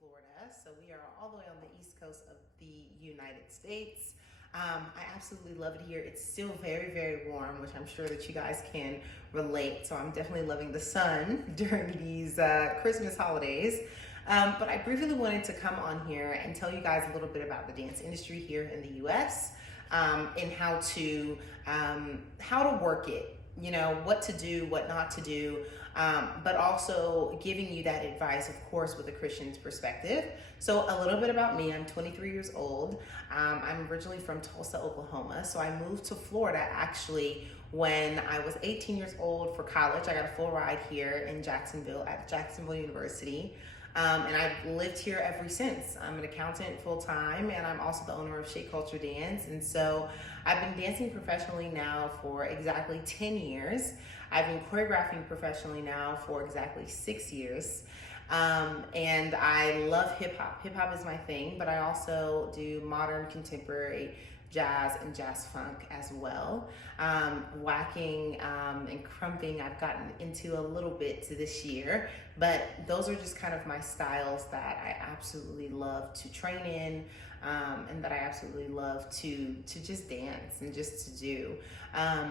Florida. So we are all the way on the east coast of the United States. I absolutely love it here. It's still very, very warm, which I'm sure that you guys can relate. So I'm definitely loving the sun during these Christmas holidays. But I briefly wanted to come on here and tell you guys a little bit about the dance industry here in the US, and how to work it, you know, what to do, what not to do, but also giving you that advice, of course, with a Christian's perspective. So a little bit about me: I'm 23 years old. I'm originally from Tulsa, Oklahoma. So I moved to Florida actually when I was 18 years old for college. I got a full ride here in Jacksonville at Jacksonville University. And I've lived here ever since. I'm an accountant full time, and I'm also the owner of Shake Culture Dance. And so I've been dancing professionally now for exactly 10 years. I've been choreographing professionally now for exactly 6 years. And I love hip hop. Hip hop is my thing, but I also do modern, contemporary, jazz, and jazz funk as well. Whacking and crumping I've gotten into a little bit to this year, but those are just kind of my styles that I absolutely love to train in, and that I absolutely love to just dance and just to do.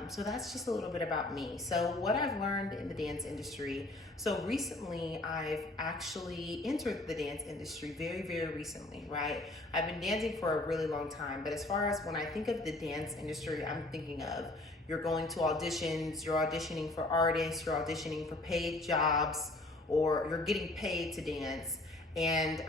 So that's just a little bit about me. So what I've learned in the dance industry. So recently I've actually entered the dance industry very, very recently, right? I've been dancing for a really long time, but as far as when I think of the dance industry, I'm thinking of you're going to auditions, you're auditioning for artists, you're auditioning for paid jobs, or you're getting paid to dance. And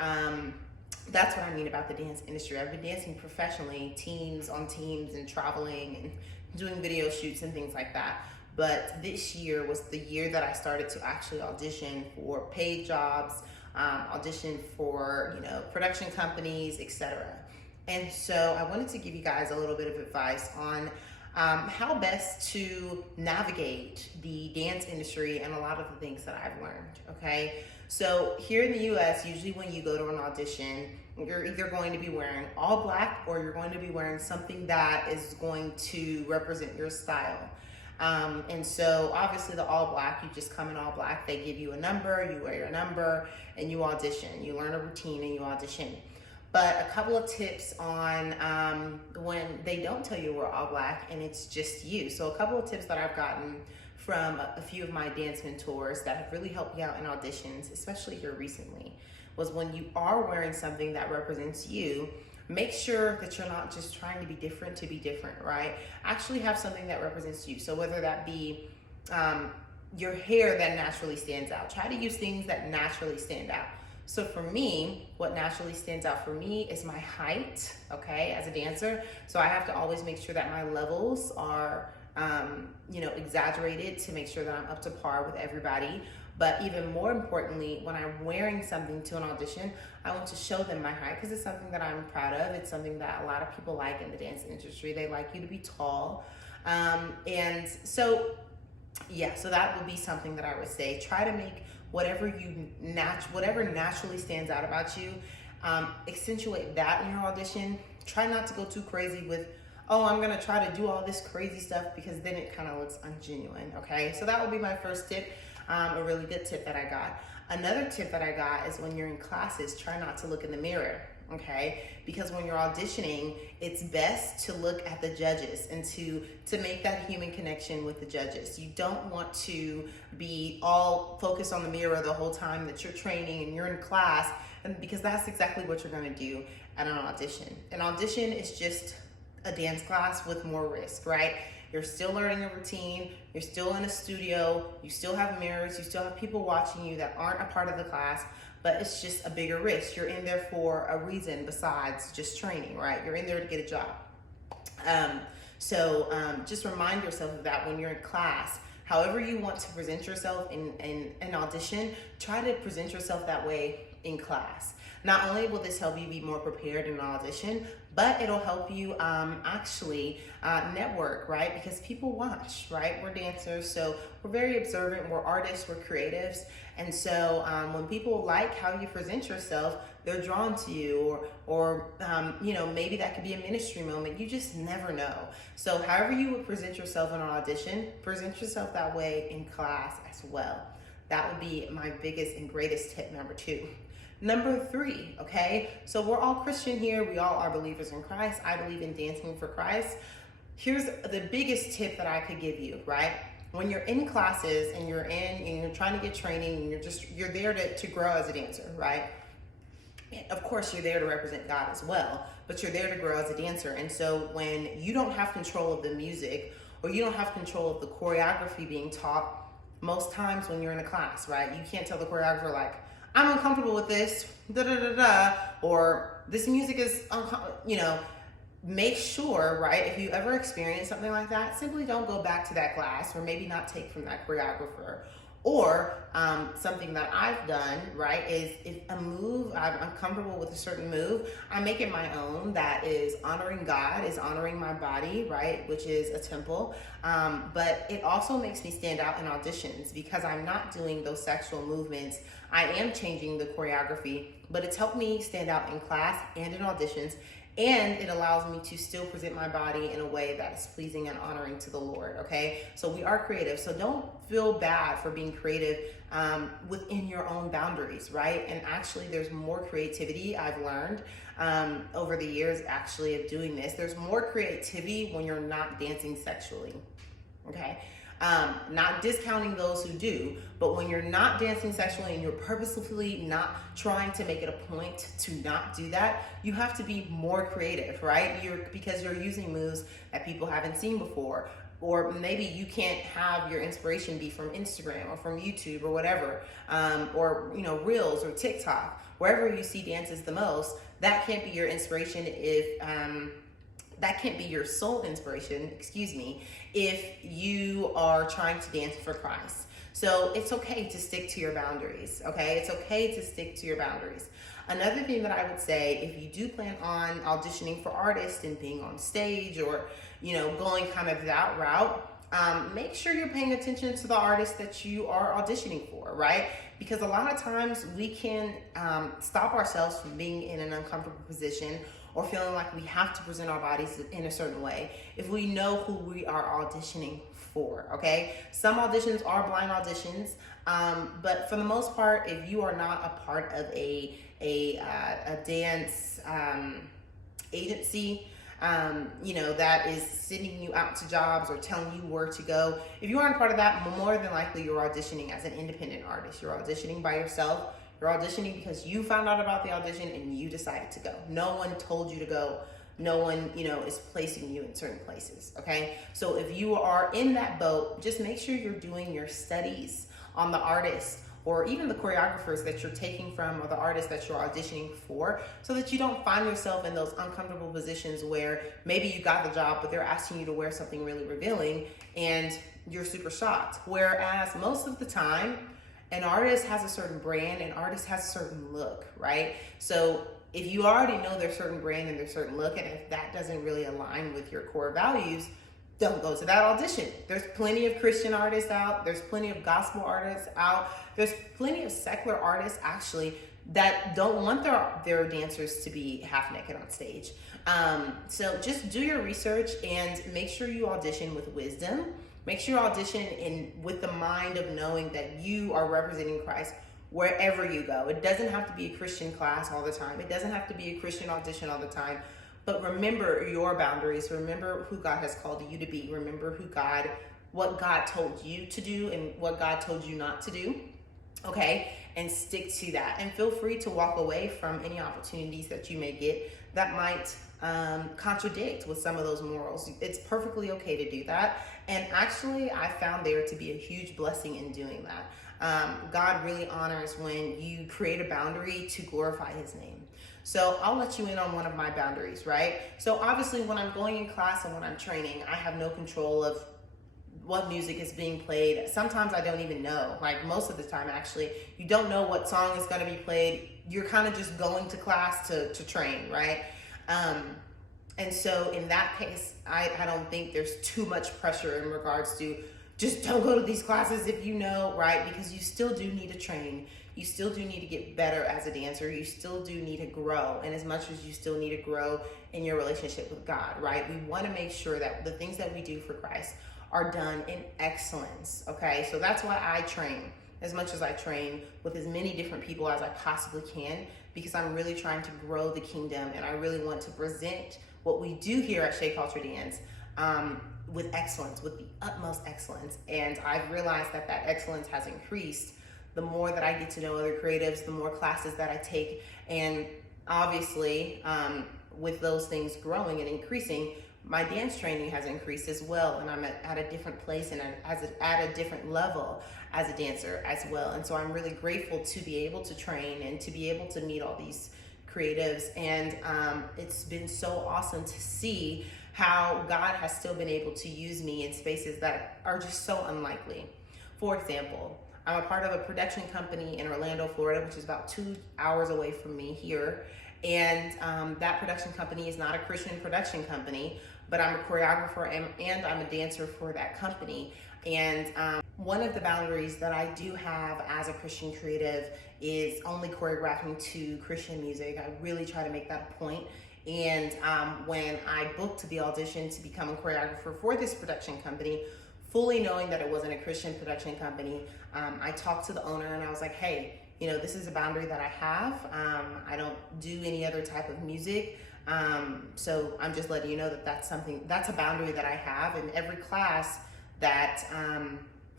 that's what I mean about the dance industry. I've been dancing professionally, teams on teams, and traveling and doing video shoots and things like that. But this year was the year that I started to actually audition for paid jobs, audition for, you know, production companies, etc. And so I wanted to give you guys a little bit of advice on how best to navigate the dance industry and a lot of the things that I've learned, okay? So here in the US, usually when you go to an audition, you're either going to be wearing all black or you're going to be wearing something that is going to represent your style. And so obviously the all black, you just come in all black. They give you a number, you wear your number, and you audition. You learn a routine and you audition. But a couple of tips on when they don't tell you we're all black and it's just you. So a couple of tips that I've gotten from a few of my dance mentors that have really helped me out in auditions, especially here recently, was when you are wearing something that represents you, make sure that you're not just trying to be different, right? Actually have something that represents you. So whether that be your hair that naturally stands out, try to use things that naturally stand out. So for me, what naturally stands out for me is my height, okay, as a dancer. So I have to always make sure that my levels are, you know, exaggerated to make sure that I'm up to par with everybody. But even more importantly, when I'm wearing something to an audition, I want to show them my height because it's something that I'm proud of. It's something that a lot of people like in the dance industry. They like you to be tall. And so, yeah, so that would be something that I would say. Try to make whatever naturally stands out about you, accentuate that in your audition. Try not to go too crazy with, oh, I'm gonna try to do all this crazy stuff, because then it kind of looks ungenuine, okay? So that would be my first tip, a really good tip that I got. Another tip that I got is when you're in classes, try not to look in the mirror, okay? Because when you're auditioning, it's best to look at the judges and to make that human connection with the judges. You don't want to be all focused on the mirror the whole time that you're training and you're in class, and because that's exactly what you're gonna do at an audition. An audition is just a dance class with more risk, right? You're still learning a routine, you're still in a studio, you still have mirrors, you still have people watching you that aren't a part of the class, but it's just a bigger risk. You're in there for a reason besides just training, right? You're in there to get a job. So just remind yourself of that when you're in class. However you want to present yourself in an audition, try to present yourself that way in class. Not only will this help you be more prepared in an audition, but it'll help you actually network, right? Because people watch, right? We're dancers, so we're very observant, we're artists, we're creatives. And so when people like how you present yourself, they're drawn to you, or you know, maybe that could be a ministry moment. You just never know. So however you would present yourself in an audition, present yourself that way in class as well. That would be my biggest and greatest tip number 2. Number 3, okay? So we're all Christian here. We all are believers in Christ. I believe in dancing for Christ. Here's the biggest tip that I could give you, right? When you're in classes and you're trying to get training and you're there to grow as a dancer, right? Of course, you're there to represent God as well, but you're there to grow as a dancer. And so when you don't have control of the music or you don't have control of the choreography being taught, most times when you're in a class, right, you can't tell the choreographer, like, I'm uncomfortable with this, da da da da, or this music is, make sure, right, if you ever experience something like that, simply don't go back to that class, or maybe not take from that choreographer. Or something that I've done, right, is if a move, I'm comfortable with a certain move, I make it my own that is honoring God, is honoring my body, right, which is a temple. But it also makes me stand out in auditions because I'm not doing those sexual movements. I am changing the choreography, but it's helped me stand out in class and in auditions. And it allows me to still present my body in a way that is pleasing and honoring to the Lord, okay? So we are creative. So don't feel bad for being creative within your own boundaries, right? And actually, there's more creativity I've learned over the years, actually, of doing this. There's more creativity when you're not dancing sexually, okay? Not discounting those who do, but when you're not dancing sexually and you're purposefully not trying to make it a point to not do that, you have to be more creative, right? Because you're using moves that people haven't seen before. Or maybe you can't have your inspiration be from Instagram or from YouTube or whatever, or Reels or TikTok, wherever you see dances the most. That can't be your inspiration that can't be your sole inspiration, if you are trying to dance for Christ. So it's okay to stick to your boundaries, okay? It's okay to stick to your boundaries. Another thing that I would say, if you do plan on auditioning for artists and being on stage or, going kind of that route, make sure you're paying attention to the artist that you are auditioning for, right? Because a lot of times we can stop ourselves from being in an uncomfortable position or feeling like we have to present our bodies in a certain way if we know who we are auditioning for, okay? Some auditions are blind auditions, but for the most part, if you are not a part of a dance agency, that is sending you out to jobs or telling you where to go, if you aren't part of that, more than likely you're auditioning as an independent artist. You're auditioning by yourself. You're auditioning because you found out about the audition and you decided to go. No one told you to go. No one, is placing you in certain places, okay? So if you are in that boat, just make sure you're doing your studies on the artist or even the choreographers that you're taking from or the artists that you're auditioning for, so that you don't find yourself in those uncomfortable positions where maybe you got the job, but they're asking you to wear something really revealing and you're super shocked. Whereas most of the time, an artist has a certain brand, an artist has a certain look, right? So if you already know their certain brand and their certain look, and if that doesn't really align with your core values, don't go to that audition. There's plenty of Christian artists out. There's plenty of gospel artists out. There's plenty of secular artists, actually, that don't want their dancers to be half naked on stage. So just do your research and make sure you audition with wisdom. Make sure you audition with the mind of knowing that you are representing Christ wherever you go. It doesn't have to be a Christian class all the time. It doesn't have to be a Christian audition all the time. But remember your boundaries. Remember who God has called you to be. Remember what God told you to do and what God told you not to do. Okay? And stick to that. And feel free to walk away from any opportunities that you may get that might contradict with some of those morals. It's perfectly okay to do that. And actually, I found there to be a huge blessing in doing that. God really honors when you create a boundary to glorify his name. So I'll let you in on one of my boundaries, right? So obviously when I'm going in class and when I'm training, I have no control of what music is being played. Sometimes I don't even know. Like most of the time, actually, you don't know what song is going to be played. You're kind of just going to class to train, right? And so in that case, I don't think there's too much pressure in regards to just don't go to these classes if you know, right? Because you still do need to train. You still do need to get better as a dancer. You still do need to grow. And as much as you still need to grow in your relationship with God, right? We want to make sure that the things that we do for Christ are done in excellence, okay? So that's why I train. as much as I train with as many different people as I possibly can, because I'm really trying to grow the kingdom, and I really want to present what we do here at Shea Culture Dance with excellence, with the utmost excellence. And I've realized that that excellence has increased the more that I get to know other creatives, the more classes that I take, and obviously with those things growing and increasing, my dance training has increased as well, and I'm at a different place and at a different level as a dancer as well. And so I'm really grateful to be able to train and to be able to meet all these creatives. And it's been so awesome to see how God has still been able to use me in spaces that are just so unlikely. For example, I'm a part of a production company in Orlando, Florida, which is about 2 hours away from me here. And that production company is not a Christian production company, but I'm a choreographer and I'm a dancer for that company. And one of the boundaries that I do have as a Christian creative is only choreographing to Christian music. I really try to make that a point. And when I booked the audition to become a choreographer for this production company, fully knowing that it wasn't a Christian production company, I talked to the owner and I was like, hey, this is a boundary that I have. I don't do any other type of music. So I'm just letting you know that that's a boundary that I have. And every class that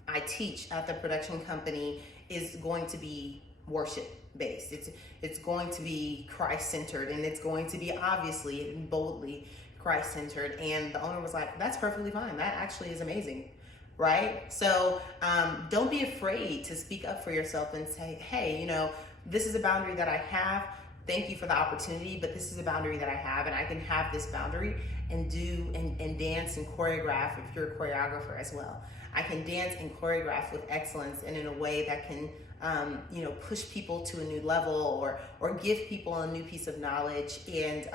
I teach at the production company is going to be worship based. It's going to be Christ centered, and it's going to be obviously and boldly Christ centered. And the owner was like, that's perfectly fine. That actually is amazing. Right? So don't be afraid to speak up for yourself and say, hey, this is a boundary that I have. Thank you for the opportunity, but this is a boundary that I have, and I can have this boundary and do and dance and choreograph if you're a choreographer as well. I can dance and choreograph with excellence and in a way that can push people to a new level or give people a new piece of knowledge. And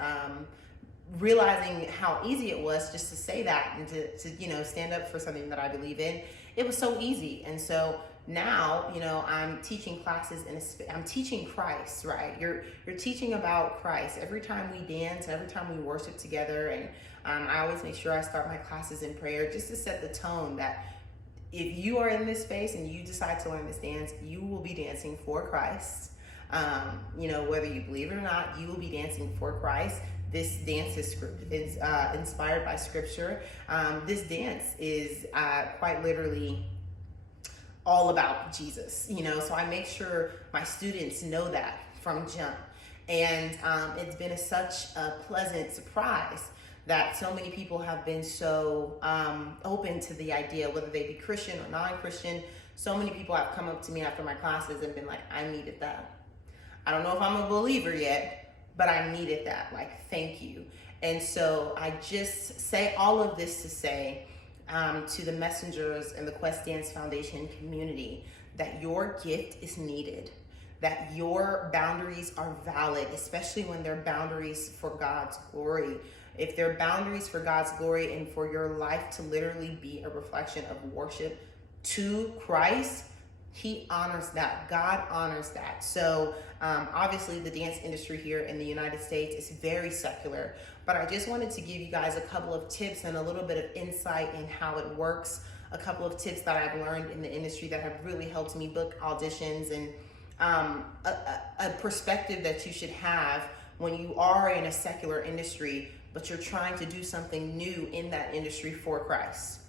realizing how easy it was just to say that and to stand up for something that I believe in, it was so easy. And so now, I'm teaching classes I'm teaching Christ, right? You're teaching about Christ every time we dance, every time we worship together. And I always make sure I start my classes in prayer just to set the tone that if you are in this space and you decide to learn this dance, you will be dancing for Christ. Whether you believe it or not, you will be dancing for Christ. This dance is inspired by scripture. This dance is quite literally all about Jesus, so I make sure my students know that from jump. And it's been such a pleasant surprise that so many people have been so open to the idea, whether they be Christian or non-Christian. So many people have come up to me after my classes and been like, I needed that. I don't know if I'm a believer yet, but I needed that. Like, thank you. And so I just say all of this to say to the Messengerz and the Wuest Dance Foundation community that your gift is needed, that your boundaries are valid, especially when they're boundaries for God's glory. If they're boundaries for God's glory and for your life to literally be a reflection of worship to Christ, He honors that. God honors that. So obviously the dance industry here in the United States is very secular, but I just wanted to give you guys a couple of tips and a little bit of insight in how it works, a couple of tips that I've learned in the industry that have really helped me book auditions, and a perspective that you should have when you are in a secular industry, but you're trying to do something new in that industry for Christ.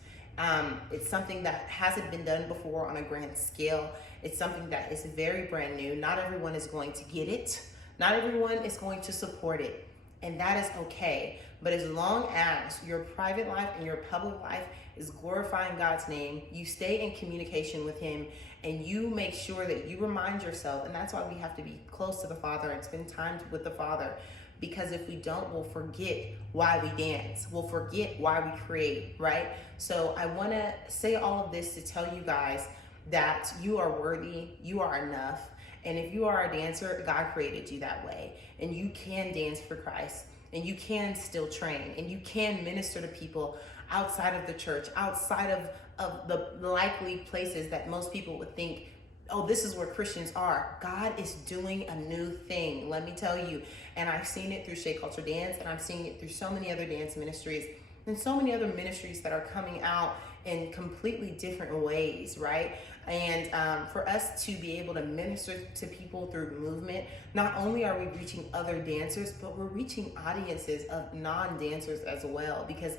It's something that hasn't been done before on a grand scale. It's something that is very brand new. Not everyone is going to get it. Not everyone is going to support it. And that is okay. But as long as your private life and your public life is glorifying God's name, you stay in communication with Him, and you make sure that you remind yourself, and that's why we have to be close to the Father and spend time with the Father. Because if we don't, we'll forget why we dance. We'll forget why we create, right? So I want to say all of this to tell you guys that you are worthy, you are enough. And if you are a dancer, God created you that way. And you can dance for Christ. And you can still train. And you can minister to people outside of the church, outside of the likely places that most people would think, oh, this is where Christians are. God is doing a new thing, let me tell you. And I've seen it through Shea Culture Dance, and I've seen it through so many other dance ministries and so many other ministries that are coming out in completely different ways, right? And for us to be able to minister to people through movement, not only are we reaching other dancers, but we're reaching audiences of non-dancers as well, because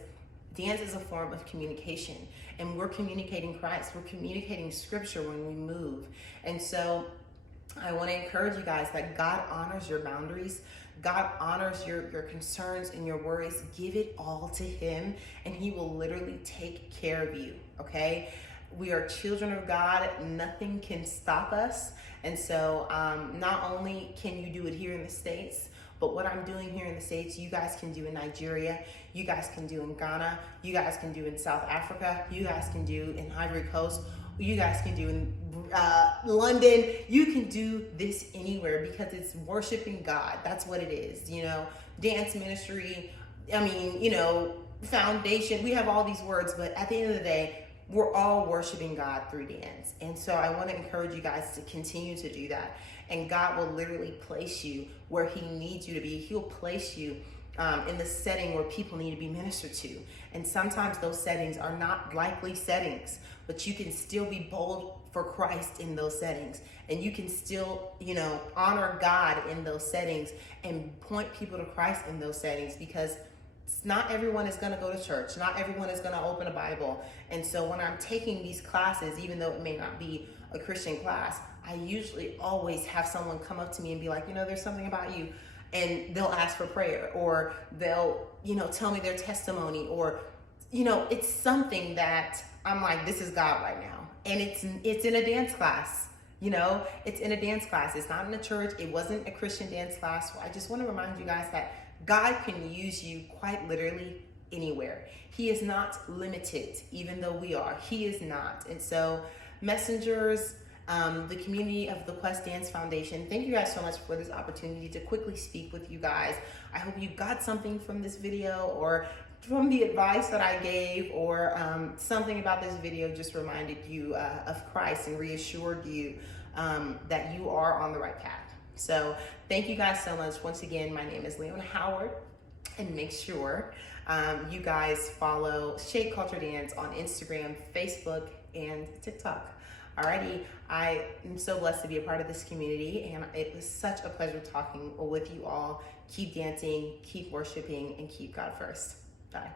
dance is a form of communication, and we're communicating Christ. We're communicating scripture when we move. And so I want to encourage you guys that God honors your boundaries. God honors your concerns and your worries. Give it all to him, and he will literally take care of you, okay? We are children of God. Nothing can stop us. And so not only can you do it here in the States, but what I'm doing here in the States, you guys can do in Nigeria, you guys can do in Ghana, you guys can do in South Africa, you guys can do in Ivory Coast, you guys can do in London. You can do this anywhere, because it's worshiping God. That's what it is, you know. Dance ministry, I mean, you know, foundation, we have all these words, but at the end of the day, we're all worshiping God through dance. And so I want to encourage you guys to continue to do that. And God will literally place you where he needs you to be. He'll place you in the setting where people need to be ministered to. And sometimes those settings are not likely settings, but you can still be bold for Christ in those settings. And you can still, you know, honor God in those settings and point people to Christ in those settings, because not everyone is going to go to church. Not everyone is going to open a Bible. And so when I'm taking these classes, even though it may not be a Christian class, I usually always have someone come up to me and be like, you know, there's something about you. And they'll ask for prayer, or they'll, you know, tell me their testimony, or, you know, it's something that I'm like, this is God right now. And it's in a dance class. You know, it's in a dance class. It's not in a church. It wasn't a Christian dance class. So I just want to remind you guys that God can use you quite literally anywhere. He is not limited, even though we are. He is not. And so Messengerz, the community of the Wuest Dance Foundation, thank you guys so much for this opportunity to quickly speak with you guys. I hope you got something from this video, or from the advice that I gave, or something about this video just reminded you of Christ and reassured you that you are on the right path. So thank you guys so much. Once again, my name is Leona Howard, and make sure you guys follow Shake Culture Dance on Instagram, Facebook, and TikTok. Alrighty, I am so blessed to be a part of this community, and it was such a pleasure talking with you all. Keep dancing, keep worshiping, and keep God first. Bye.